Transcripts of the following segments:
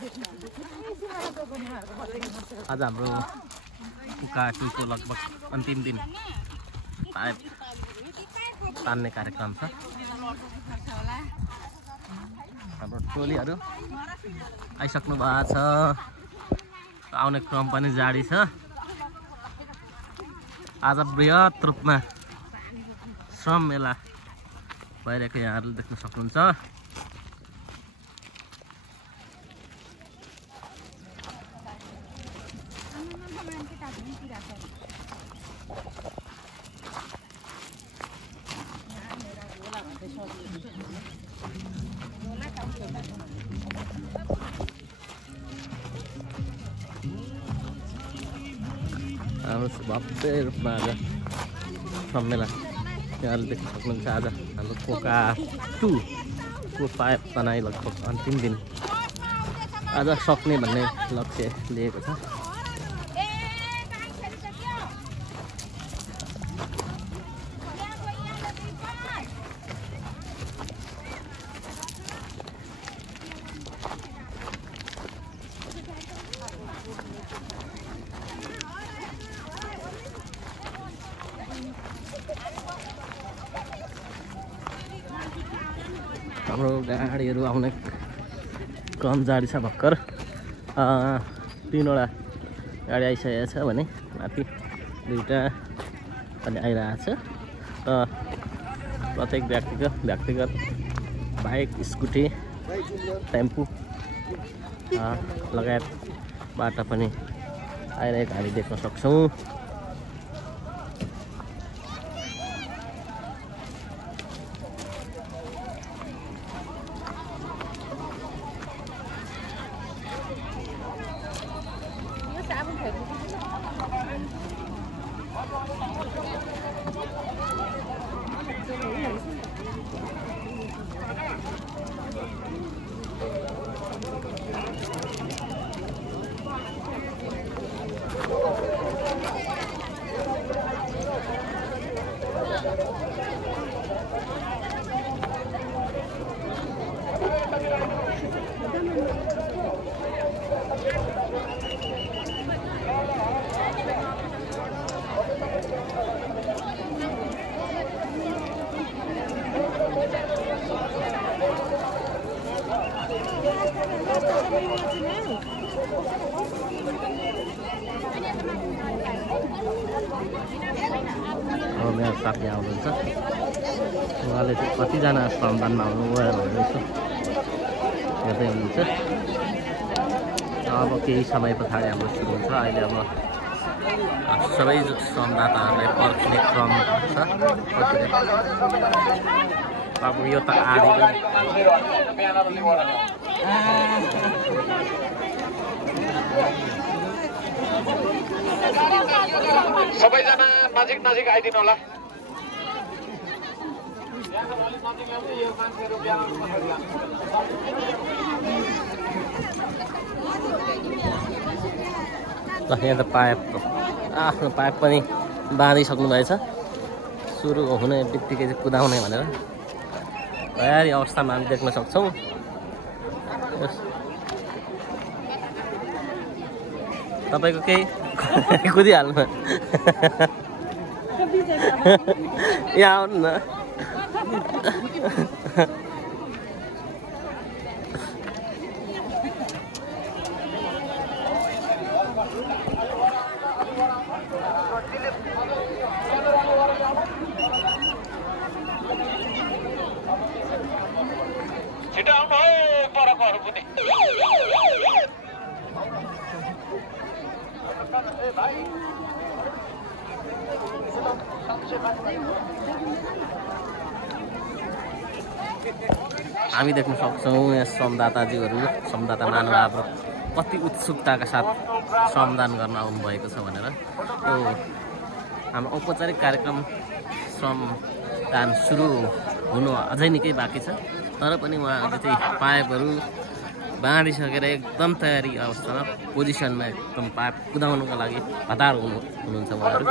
आज हाम्रो कुकाटीको लगभग अन्तिम दिन पाइप तान्ने कार्यक्रम छ। हाम्रो टोलीहरू आइसक्नु भएको छ। आउने क्रम पनि जारी छ। आज बृहत रूपमा श्रम मेला भइरहेको यहाँहरूले देख्न सक्नुहुन्छ। भव्य रूपमा आज श्रम मेला यहाँले देख्न सक्नुहुन्छ। आज हाम्रो कोका 2 को पाइप बनाइ लगभग अन्तिम दिन आज सक्ने भन्ने लक्ष्य लिएको छ। हाम्रो गाडीहरू आउने क्रम जारी छ। भर्खर 3वटा गाडी आइसकेको छ भने माथि 2टा पनि आइरहेको छ। र प्रत्येक व्यक्तिगत बाइक, स्कुटी, टेम्पू लगायतबाट पनि आइरहेको हामी देख्न सक्छौँ। मेरो साथी आउनुहुन्छ। उहाँले चाहिँ कतिजना श्रमदानमा आउनुभयो भनेर यसो हेर्दै हुनुहुन्छ। अब केही समय पछाडि हाम्रो सुरु हुन्छ। अहिले अब सबै श्रमदाताहरूलाई पर्खिने क्रम छ। अब यो त आदि सबैजना नजिक आइदिनु होला। यहाँ त आफ्नो पाइप पनि बाँधिसक्नु भएछ। सुरु हुने बित्तिकै चाहिँ कुदाउने भनेर तयारी अवस्थामा हामी देख्न सक्छौँ। तपाईँको केही कुदिहाल्नु यहाँ आउनु न। छिटो आउनु हो परकोहरू पनि। हामी देख्न सक्छौँ यहाँ श्रमदाता महानुभावहरू कति उत्सुकताका साथ श्रमदान गर्न आउनुभएको छ भनेर। यो हाम्रो औपचारिक कार्यक्रम श्रमदान सुरु हुनु अझै निकै बाँकी छ। तर पनि उहाँहरूले चाहिँ पाइपहरू बाँधिसकेर एकदम तयारी अवस्थामा पोजिसनमा एकदम पाइप कुदाउनुको लागि हतार हुनुहुन्छ उहाँहरू।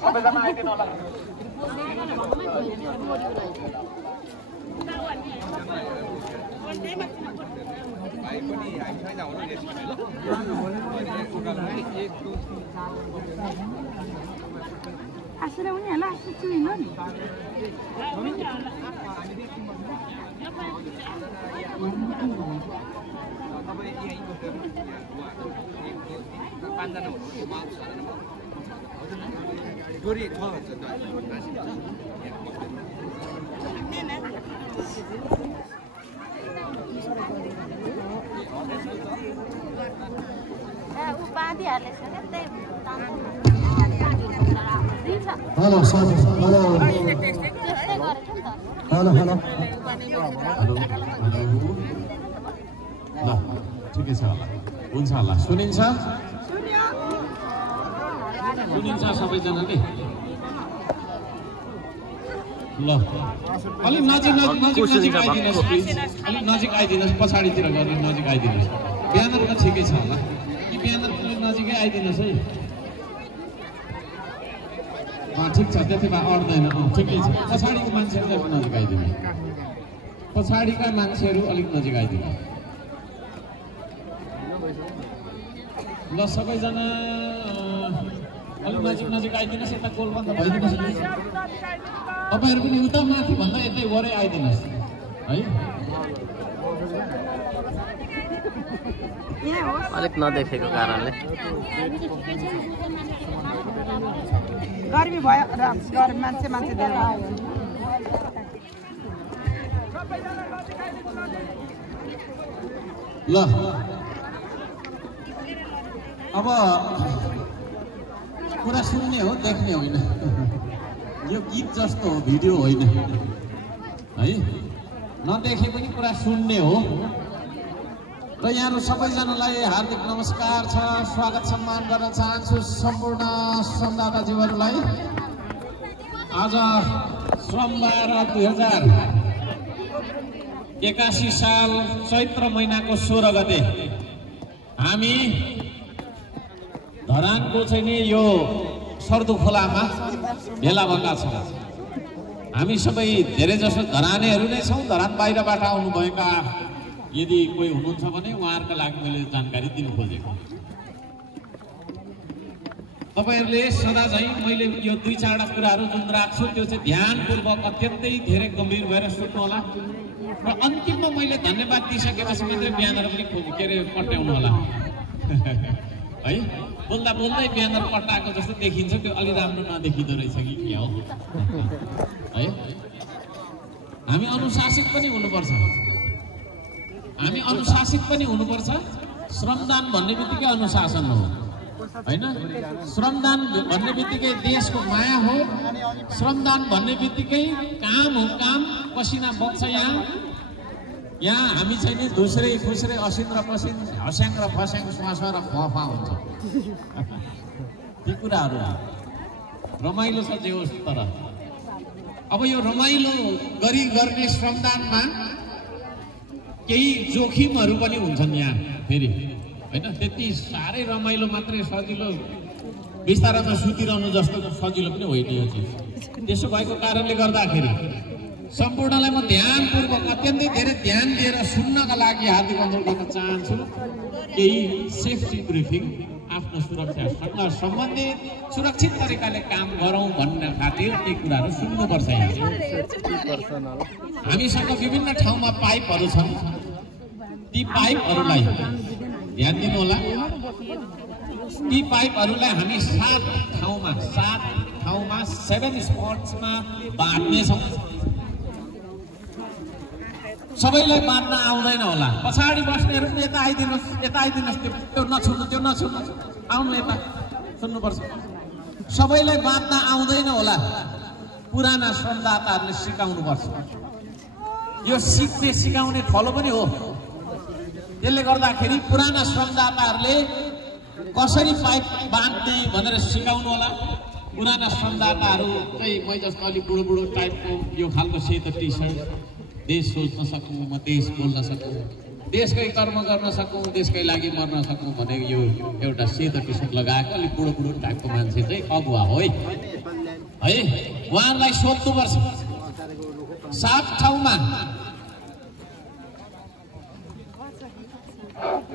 सबैजना आइदिनु होला Asli punya lah, cuci kan? Halo, halo, halo. Halo, halo. ल ठिकै छ होला हुन्छ होला सुनिन्छ सुनिन्छ सबैजनाले ल अलिक नजिक आइदिनुहोस् प्लिज अलिक नजिक आइदिनुहोस् पछाडितिर गएर नजिक आइदिनुहोस् ब्यानर त ठिकै छ होला कि ब्यानर पनि नजिकै आइदिनुहोस् है ठिक छ त्यति भए अड्दैन ठिकै छ पछाडिको मान्छेहरू पनि नजिक आइदिनु पछाडिका मान्छेहरू अलिक नजिक आइदिनु ल सबैजना अलिक नजिक आइदिनुहोस् यता गोलबन्द भइदिनुहोस् तपाईँहरू पनि उता माथि भन्दा यतै वरै आइदिनुहोस् है अलिक नदेखेको कारणले गर्मी भयो र मान्छे धेरै ल अब कुरा सुन्ने हो देख्ने होइन यो गीत जस्तो हो भिडियो होइन है नदेखे पनि कुरा सुन्ने हो र यहाँहरू सबैजनालाई हार्दिक नमस्कार छ स्वागत सम्मान गर्न चाहन्छु सम्पूर्ण श्रमदाताज्यूहरूलाई आज सोमबार 2081 साल चैत्र महिनाको 16 गते हामी धरानको चाहिँ नि यो सर्दु खोलामा भेला भएका छौँ हामी सबै धेरै जसो धरानेहरू नै छौँ धरान बाहिरबाट आउनुभएका यदि कोही हुनुहुन्छ भने उहाँहरूको लागि मैले जानकारी दिनु खोजेको तपाईहरुले सदा चाहिँ मैले यो दुई चारवटा कुराहरू जुन राख्छु त्यो चाहिँ ध्यानपूर्वक अत्यन्तै धेरै गम्भीर भएर सुन्नु होला र अन्तिममा मैले धन्यवाद दिइसकेपछि मात्रै ब्यानर पनि पट्याउनु होला है बोल्दा बोल्दै ब्यानर पट्टाएको जस्तो देखिन्छ त्यो अलि राम्रो नदेखिँदो रहेछ कि के हो है हामी अनुशासित पनि हुनुपर्छ श्रमदान भन्ने बित्तिकै अनुशासन हो हैन श्रमदान भन्ने बित्तिकै देशको माया हो श्रमदान भन्ने बित्तिकै काम हो काम पसिना बग्छ यहाँ हामी चाहिँ नि धुस्रे खुस्रे असिन र पसिन हस्याङ र फस्याङ स्वास र फफा हुन्छ ती कुराहरू रमाइलो छ जे होस् तर अब यो रमाइलो गर्ने श्रमदानमा केही जोखिमहरू पनि हुन्छन् यहाँ फेरि हैन त्यति साह्रै रमाइलो मात्रै सजिलो बिस्तारमा सुतिरहनु जस्तो सजिलो पनि होइन यो चिज त्यसो भएको कारणले गर्दाखेरि सम्पूर्णलाई म ध्यानपूर्वक अत्यन्तै धेरै ध्यान दिएर सुन्नका लागि हार्दिक अनुरोध गर्न चाहन्छु केही सेफ्टी ब्रिफिङ आफ्नो सुरक्षासँग सम्बन्धित सुरक्षित तरिकाले काम गरौँ भन्ने खातिर केही कुराहरू सुन्नुपर्छ यहाँ हामीसँग विभिन्न ठाउँमा पाइपहरू छन् ती पाइपहरूलाई ध्यान दिनु होला ती पाइपहरूलाई हामी 7 ठाउँमा 7 स्पट्समा बाँड्नेछौँ सबैलाई बाँड्न आउँदैन होला पछाडि बस्नेहरू पनि यता आइदिनुहोस् त्यो नछुनु आउनु यता सुन्नुपर्छ सबैलाई बाँड्न आउँदैन होला पुराना श्रमदाताहरूले सिकाउनुपर्छ। यो सिक्ने सिकाउने थलो पनि हो। त्यसले गर्दाखेरि पुराना श्रमदाताहरूले कसरी पाइप बाँध्ने भनेर सिकाउनु होला। पुराना श्रमदाताहरू चाहिँ मै जस्तो अलिक बुढो बुढो टाइपको यो खालको सेतो टी सर्ट, देश सोच्न सकौँ, म देश बोल्न सकौँ, देशकै कर्म गर्न सकौँ, देशकै लागि मर्न सकौँ भनेको यो एउटा सेतो टी सर्ट लगाएको अलिक बुढो बुढो टाइपको मान्छे चाहिँ अगुवा हो है। उहाँलाई सोध्नुपर्छ साफ ठाउँमा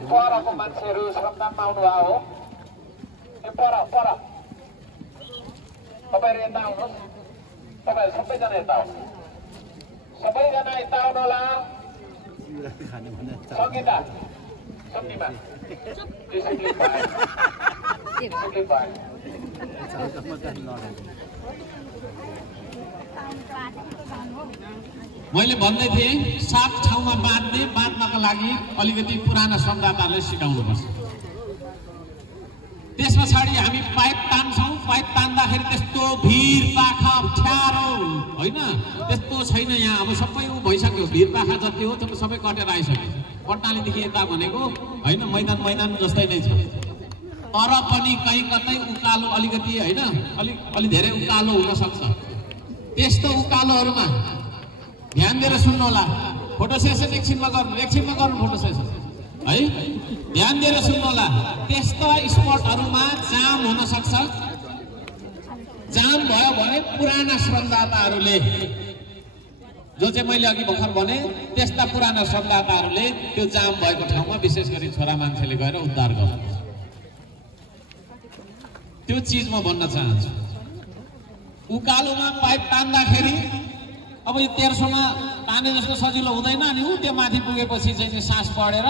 परको मान्छेहरू श्रमदानमा आउनुभयो हो। पर तपाईँहरू यता आउनुहोस्। तपाईँहरू सबैजना यता आउनुहोस्। सबैजना यता आउनु होला। सङ्गीता सब्जीमा मैले भन्दै थिएँ साफ ठाउँमा बाँध्नका लागि अलिकति पुराना श्रमदाताहरूले सिकाउनुपर्छ। त्यस पछाडि हामी पाइप तान्छौँ। पाइप तान्दाखेरि त्यस्तो भिर पाखा अप्ठ्यारो होइन, त्यस्तो छैन यहाँ। अब सबै भइसक्यो, भिर पाखा जति हो त्यो सबै कटेर आइसक्यो। पट्टालीदेखि यता भनेको होइन मैदान जस्तै नै छ। तर पनि कहीँ कतै उकालो अलिकति होइन अलि धेरै उकालो हुनसक्छ। त्यस्तो उकालोहरूमा ध्यान दिएर सुन्नु होला। फोटो सेसन एकछिनमा गर्नु फोटो सेसन है। ध्यान दिएर सुन्नु होला। त्यस्ता स्पटहरूमा जाम हुन सक्छ। जाम भयो भने पुराना श्रमदाताहरूले जो चाहिँ मैले अघि भर्खर भने त्यस्ता पुराना श्रमदाताहरूले त्यो जाम भएको ठाउँमा विशेष गरी छोरा मान्छेले गएर उद्धार गर्नुपर्छ। त्यो चिज म भन्न चाहन्छु। उकालोमा पाइप तान्दाखेरि अब यो 1300मा ताने जस्तो सजिलो हुँदैन नि। त्यो माथि पुगेपछि चाहिँ सास बढेर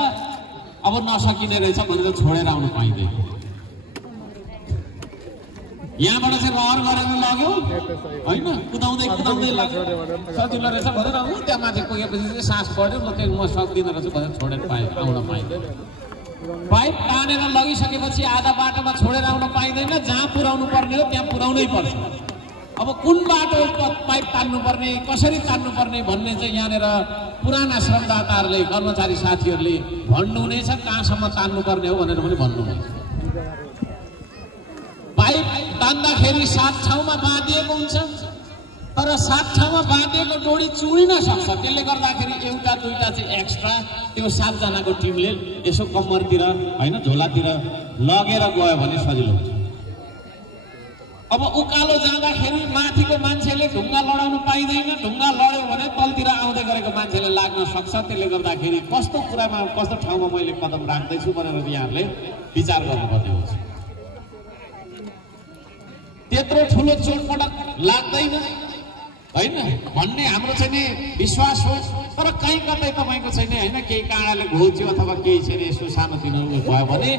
अब नसकिने रहेछ भनेर छोडेर आउनु पाइँदैन। यहाँबाट चाहिँ रहर गरेर लग्यो होइन, कुदाउँदै लग्यो सजिलो रहेछ भनेर त्यहाँ माथि पुगेपछि चाहिँ सास बढ्यो, म सक्दिनँ रहेछ भनेर छोडेर आउन पाइँदैन। पाइप तानेर लगिसकेपछि आधा बाटोमा छोडेर आउन पाइँदैन। जहाँ पुर्याउनु पर्ने हो त्यहाँ पुर्याउनै पर्छ। अब कुन बाटो पाइप तान्नुपर्ने, कसरी तान्नुपर्ने भन्ने चाहिँ यहाँनिर पुराना श्रमदाताहरूले कर्मचारी साथीहरूले भन्नुहुनेछ। कहाँसम्म तान्नुपर्ने हो भनेर पनि भन्नुहुनेछ। पाइप तान्दाखेरि सात ठाउँमा बाँधिएको हुन्छ, तर सात ठाउँमा बाँधिएको डोरी चुडिन सक्छ। त्यसले गर्दाखेरि एउटा दुईटा चाहिँ एक्स्ट्रा त्यो 7जनाको टिमले यसो कम्मरतिर होइन झोलातिर लगेर गयो भने सजिलो हुन्छ। अब उकालो जाँदाखेरि माथिको मान्छेले ढुङ्गा लडाउनु पाइँदैन। ढुङ्गा लड्यो भने तलतिर आउँदै गरेको मान्छेले लाग्न सक्छ। त्यसले गर्दाखेरि कस्तो कुरामा कस्तो ठाउँमा मैले कदम राख्दैछु भनेर यहाँहरूले विचार गर्नुपर्ने हुन्छ। त्यत्रो ठुलो चोटपटक लाग्दैन होइन भन्ने हाम्रो चाहिँ नि विश्वास हो। तर कहीँ कतै तपाईँको चाहिँ नि होइन केही काँडाले घोच्यो अथवा केही चाहिँ यसो सानोतिनो भयो भने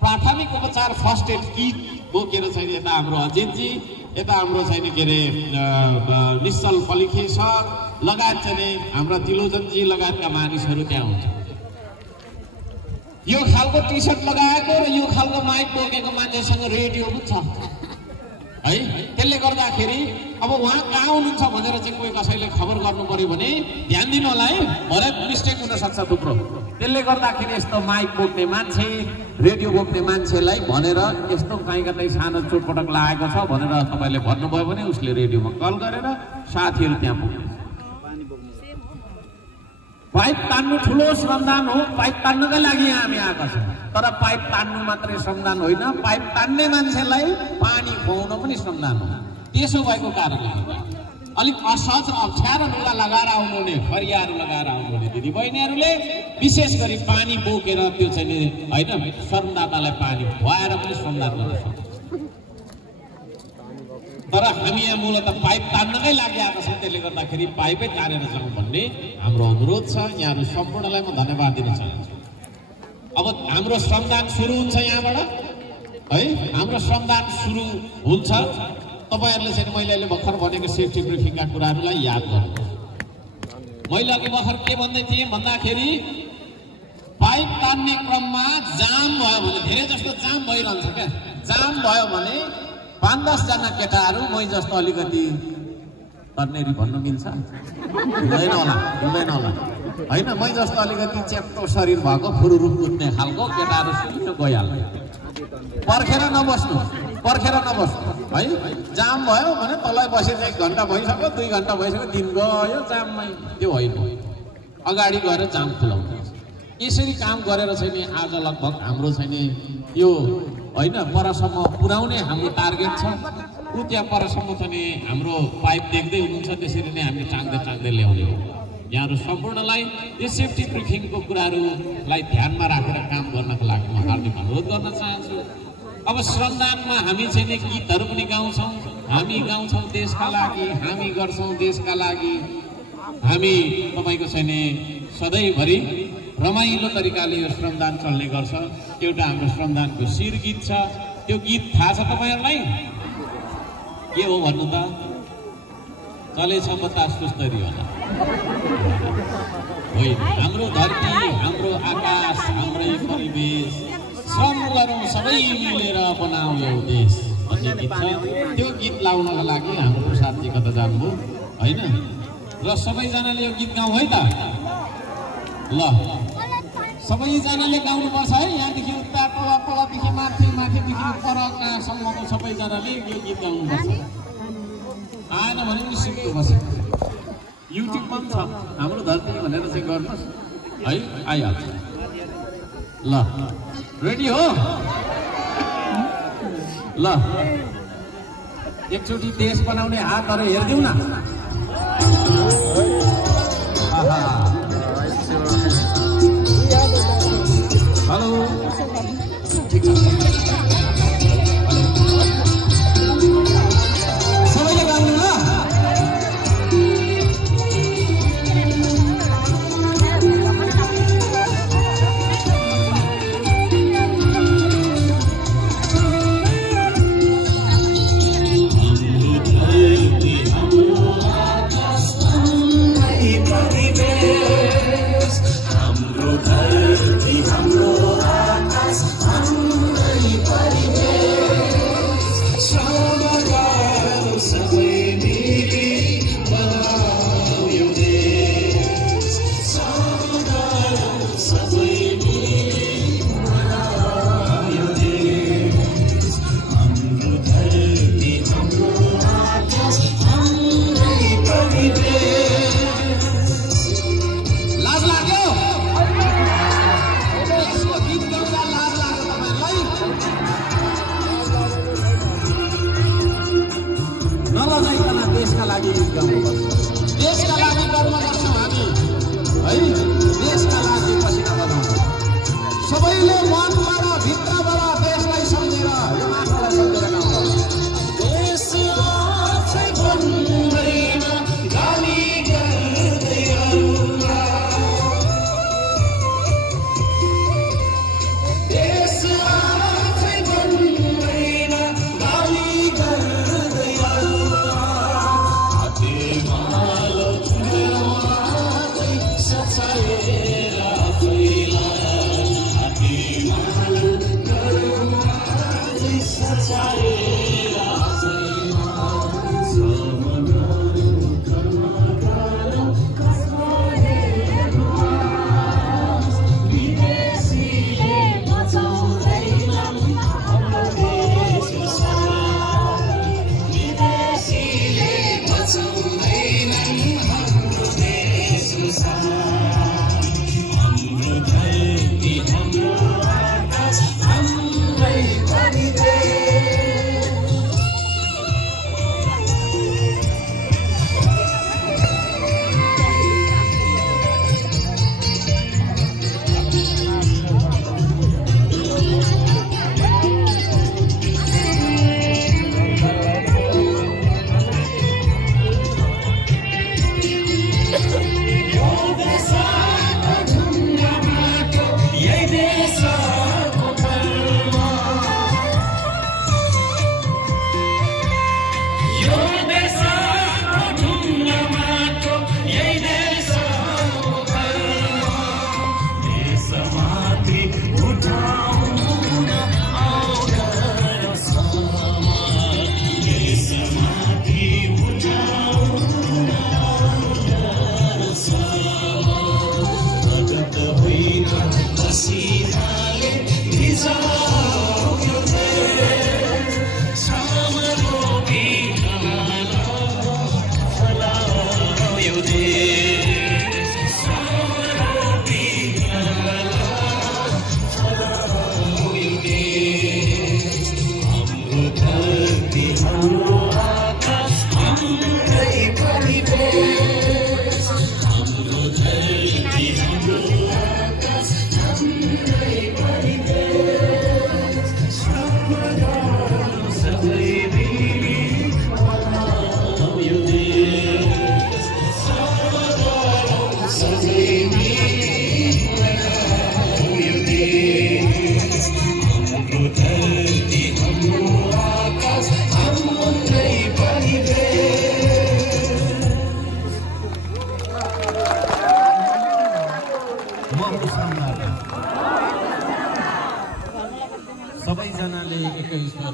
प्राथमिक उपचार फर्स्ट एड किट बोकेर चाहिँ यता हाम्रो अजितजी, यता हाम्रो चाहिँ के अरे निश्चल पलिखे सर लगायत चाहिँ हाम्रा तिलोजनजी लगायतका मानिसहरू त्यहाँ हुन्छ। यो खालको टी सर्ट लगाएको र यो खालको माइक बोकेको मान्छेसँग रेडियो पनि छ है। त्यसले गर्दाखेरि अब उहाँ कहाँ हुनुहुन्छ भनेर चाहिँ कोही कसैले खबर गर्नु पर्यो भने ध्यान दिनु होला है, भरे मिस्टेक हुनसक्छ थुप्रो। त्यसले गर्दाखेरि यस्तो माइक बोक्ने मान्छे, रेडियो बोक्ने मान्छेलाई भनेर यस्तो कहीँ कतै सानो चोटपटक लागेको छ भनेर तपाईँले भन्नुभयो भने उसले रेडियोमा कल गरेर साथीहरू त्यहाँ पुग्छ। पाइप तान्नु ठुलो श्रमदान हो। पाइप तान्नकै लागि यहाँ हामी आएका छौँ। तर पाइप तान्नु मात्रै श्रमदान होइन, पाइप तान्ने मान्छेलाई पानी खुवाउन पनि श्रमदान हो। त्यसो भएको कारणले अलिक असहज र अप्ठ्यारो लुगा लगाएर आउनुहुने, फरियाहरू लगाएर आउनुहुने दिदीबहिनीहरूले विशेष गरी पानी बोकेर त्यो चाहिँ होइन श्रमदातालाई पानी खुवाएर पनि श्रमदान गर्न सक्छ। तर हामी यहाँ मूलत पाइप तान्नकै लागि आएका छौँ। त्यसले गर्दाखेरि पाइपै तानेर जाउँ भन्ने हाम्रो अनुरोध छ। यहाँहरू सम्पूर्णलाई म धन्यवाद दिन चाहन्छु। अब हाम्रो श्रमदान सुरु हुन्छ यहाँबाट है। हाम्रो श्रमदान सुरु हुन्छ। तपाईँहरूले चाहिँ मैले अहिले भर्खर भनेको सेफ्टी ब्रिफिङका कुराहरूलाई याद गर्नुहोस्। मैले अघि भर्खर के भन्दै थिएँ भन्दाखेरि पाइप तान्ने क्रममा जाम भयो भने धेरै जस्तो जाम भइरहन्छ क्या। जाम भयो भने 5-10 जना केटाहरू मै जस्तो अलिकति तन्नेरी भन्नु मिल्छ? मिल्दैन होला होइन। मै जस्तो अलिकति च्याप्टो शरीर भएको फुरुरु कुद्ने खालको केटाहरू सुन्नु गइहाल्छ। पर्खेर नबस्नु है। जाम भयो भने तलै बसेर 1 घन्टा भइसक्यो, 2 घन्टा भइसक्यो, दिन गयो जाममै, त्यो होइन। अगाडि गएर जाम खुलाउनु। यसरी काम गरेर चाहिँ नि आज लगभग हाम्रो चाहिँ नि यो होइन परसम्म पुर्याउने हाम्रो टार्गेट छ। ऊ त्यहाँ परसम्म चाहिँ नि हाम्रो पाइप देख्दै हुनुहुन्छ, त्यसरी नै हामी टाङ्दै ल्याउने हो। यहाँहरू सम्पूर्णलाई यो सेफ्टी ब्रिफिङको कुराहरूलाई ध्यानमा राखेर काम गर्नको लागि म हार्दिक अनुरोध गर्न चाहन्छु। अब श्रमदानमा हामी चाहिँ नि गीतहरू पनि गाउँछौँ, हामी गाउँछौँ देशका लागि, हामी गर्छौँ देशका लागि। हामी तपाईँको चाहिँ नि सधैँभरि रमाइलो तरिकाले यो श्रमदान चल्ने गर्छ। एउटा हाम्रो श्रमदानको शिर गीत छ, त्यो गीत थाहा छ तपाईँहरूलाई? के हो भन्नु त? चलेछ म तासुस्तरी होला होइन। हाम्रो धरती, हाम्रो आकाश, हाम्रो परिवेश, श्रम गरौँ सबै मिलेर बनाऊ यो देश भन्ने गीत छ। त्यो गीत लाउनको लागि हाम्रो प्रसादजी कता जानुभयो होइन? र सबैजनाले यो गीत गाउँ है त। ल सबैजनाले गाउनुपर्छ है। यहाँदेखि उता तलदेखि माथिदेखि पर कहाँसम्मको सबैजनाले यो गीत गाउनुपर्छ। आएन भने पनि सिक्नु पर्छ। युट्युबमा पनि छ हाम्रो धरती भनेर चाहिँ गर्नुहोस् है, आइहाल्छ। ल रेडी हो? ल एकचोटि देश बनाउने हातहरू हेरिदिउँ न। हेलो ठिक छ। सबैले गाउनु ल। हाम्रो धरती हाम्रो आकाश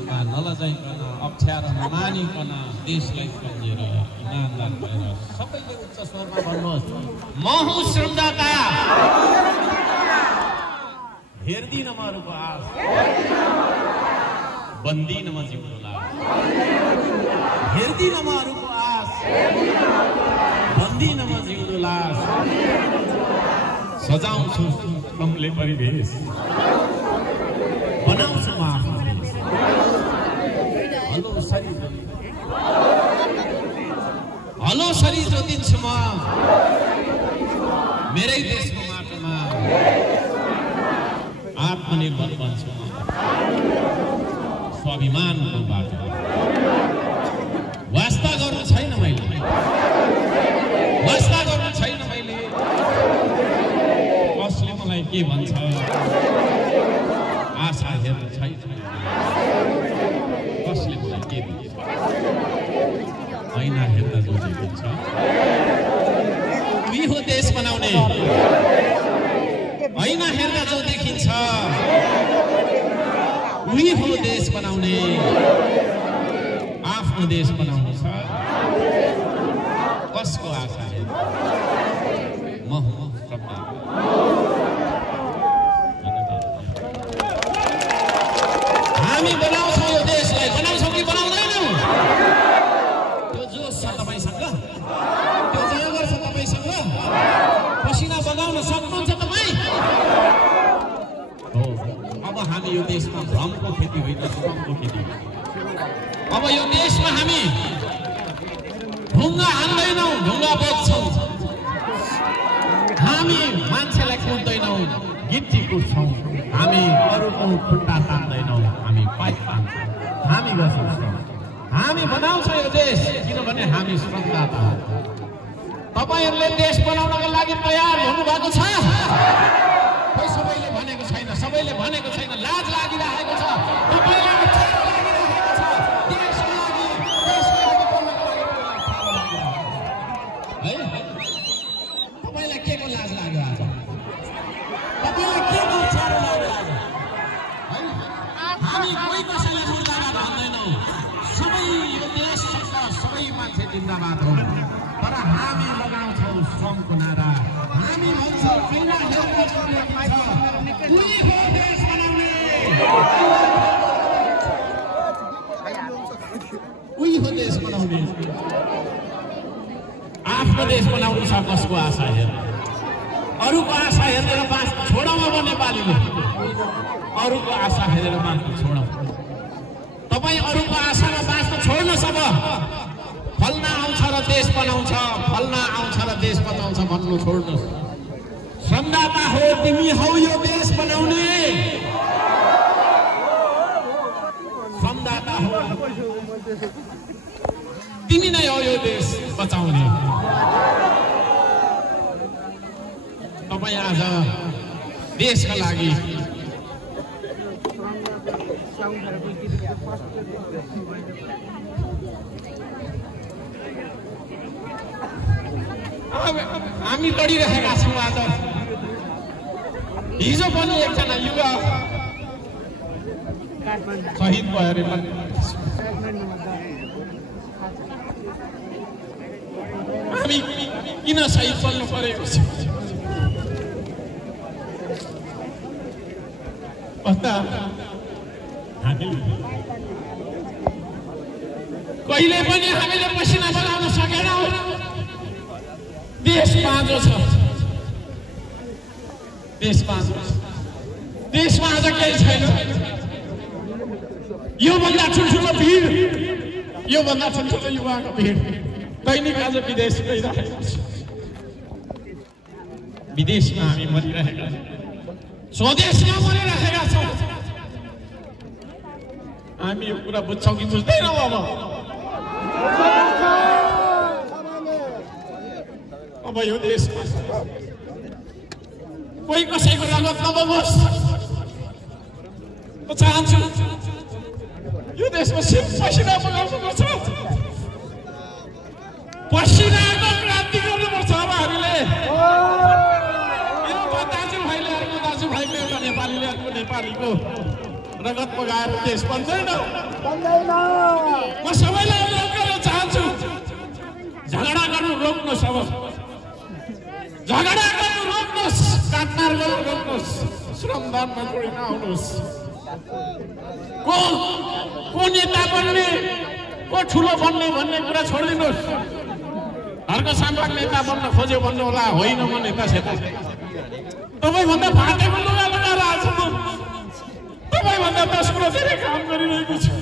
बातमा नलजाइकन अप्ठ्यारो नमानिकन देशलाई सम्झेर इमानदार भएर सबैले उच्च स्वरमा भन्नुहोस् म हुँ श्रमदाता हेर्दिन म अरूको आश बन्दिन म जिउको लास हेर्दिन म अरूको आश बन्दिन म जिउको लास सजाउँछु श्रमले परिवेश बनाउँछु म आफ्नो हलो सरी जोतिन्छु म मेरै देशको माटोमा आत्मनिर्भर बन्छु म स्वाभिमानको बाटो वास्ता गर्नु छैन मैले कसले मलाई के भन्छ आशा हेर्नु छैन कसले मलाई के दिन्छ ऐना हेर्दा जो देखिन्छ उही हो देश बनाउने ऐना हेर्दा जो देखिन्छ उही हो देश बनाउने आफ्नो देश बनाउनु छ कसको आशा हेर्नु म हुँ हामी बनाउँछौँ यो देशलाई बनाउँछौँ कि बनाउँदैनौँ त्यो जोस छ तपाईँसँग त्यो जाँगर छ तपाईँसँग पसिना बगाउन सक्नुहुन्छ तपाईँ हो अब हामी यो देशमा भ्रमको खेती होइन श्रमको खेती अब यो देशमा हामी ढुङ्गा हान्दैनौँ ढुङ्गा बोक्छौँ हामी मान्छेलाई कुट्दैनौँ गिट्टी कुट्छौँ हामी अरूको खुट्टा तान्दैनौँ हामी पाइप तान्छौँ हामी गर्छौँ हामी बनाउँछौँ यो देश किनभने हामी श्रमदाता हौँ तपाईँहरूले देश बनाउनका लागि तयार हुनुभएको छ खोइ सबैले भनेको छैन लाज लागिरहेको छ तपाईँलाई के को लाज लाग्यो आज तपाईँलाई के को अप्ठ्यारो लाग्यो आज हामी कोही कसैलाई मुर्दाबाद भन्दैनौँ सबै यो देशका सबै मान्छे जिन्दाबाद हौ तर हामी लगाउँछौँ श्रमको नारा हामी भन्छौँ ऐना हेर्दा जो देखिन्छ उही हो देश बनाउने उही हो देश बनाउने आफ्नो देश बनाउनु छ कसको आशा हेर्नु अरूको आशा हेरेर बाँच्नु छोडौँ अब नेपालीले अरूको आशा हेरेर बाँच्नु छोडौँ तपाईँ अरूको आशामा बाँच्न छोड्नुहोस् अब फल्ना आउँछ र देश बनाउँछ फल्ना आउँछ र देश बचाउँछ भन्नु छोड्नुहोस् श्रमदाता हो तिमी हौ यो देश बनाउने श्रमदाता हो तिमी नै हो यो देश बचाउने तपाईँ आज देशका लागि हामी लडिरहेका छौँ आज हिजो पनि एकजना युवा शहीद भयो अरे हामी किन शहीद बन्नु परेको छ कहिले पनि हामीले पसिना बगाउन सकेनौँ देश बाँझो छ देशमा आज केही छैन योभन्दा ठुल्ठुलो भिड योभन्दा ठुल्ठुलो युवाको भिड दैनिक आज विदेश गइरहेको छ विदेशमा हामी मरिरहेका छौँ स्वदेशमा मरिरहेका छौँ हामी यो कुरा बुझ्छौँ कि बुझ्दैनौँ अब यो देशमा कोही कसैको रगत नबगोस् म चाहन्छु यो देशमा पसिना बगाउनुपर्छ पसिनाको क्रान्ति गर्नुपर्छ अब हामीले दाजुभाइले अर्को दाजुभाइको एउटा नेपालीले अर्को नेपालीको रगत बगाएर देश बन्दैन। म सबैलाई अनुरोध गर्न चाहन्छु, झगडा गर्नु रोक्नुहोस्। अब झगडा गर्नु रोक्नुहोस्, काटमार गर्नु रोक्नुहोस्, श्रमदानमा जोडिन आउनुहोस्। को नेता बन्ने, को ठुलो बन्ने भन्ने कुरा छोडिदिनुहोस्। हर्क साम्राज्ञ नेता बन्न खोज्यो भन्नु होला, होइन म नेता सेता। तपाईँभन्दा फाटेको लुगा लगाएर आएको छु। तपाईँभन्दा 10 कुरा धेरै काम गरिरहेको छु।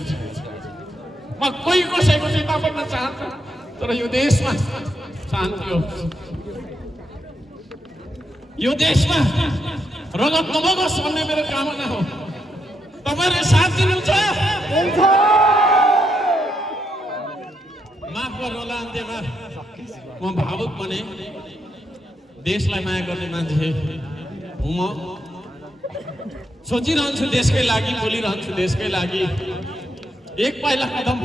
म कोही कसैको नेता बन्न चाहन्छु, तर यो देशमा शान्ति होस्, यो देशमा रगत नबगोस् भन्ने मेरो कामना हो। तपाईँले साथ दिनुहुन्छ? माफ गर्नुहोला, अन्त्यमा म भावुक बने। देशलाई माया गर्ने मान्छे हुँ म। सोचिरहन्छु देशकै लागि, बोलिरहन्छु देशकै लागि। 1 पाइला कदम,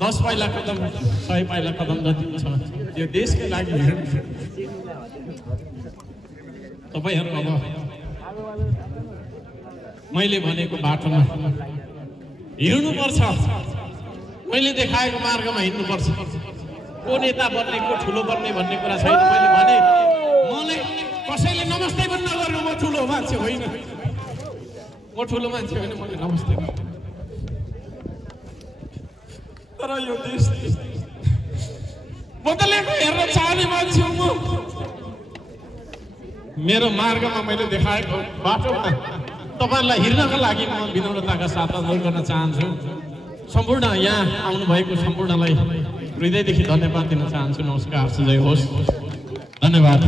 10 पाइला कदम, 100 पाइला कदम जति छ यो देशकै लागि हिँड्नु। तपाईँहरू अब मैले भनेको बाटोमा हिँड्नुपर्छ, मैले देखाएको मार्गमा हिँड्नुपर्छ। को नेता बन्ने, को ठुलो बन्ने भन्ने कुरा छैन। मैले भने मलाई कसैले नमस्ते पनि नगर्नु, म ठुलो मान्छे होइन, म ठुलो मान्छे होइन, मैले नमस्ते। तर यो देश बदलेको हेर्न चाहने मान्छे म। मेरो मार्गमा मैले देखाएको बाटोमा तपाईँहरूलाई हिँड्नका लागि म विनम्रताका साथ अनुरोध गर्न चाहन्छु। सम्पूर्ण यहाँ आउनुभएको सम्पूर्णलाई हृदयदेखि धन्यवाद दिन चाहन्छु। नमस्कार, जय होस्, धन्यवाद।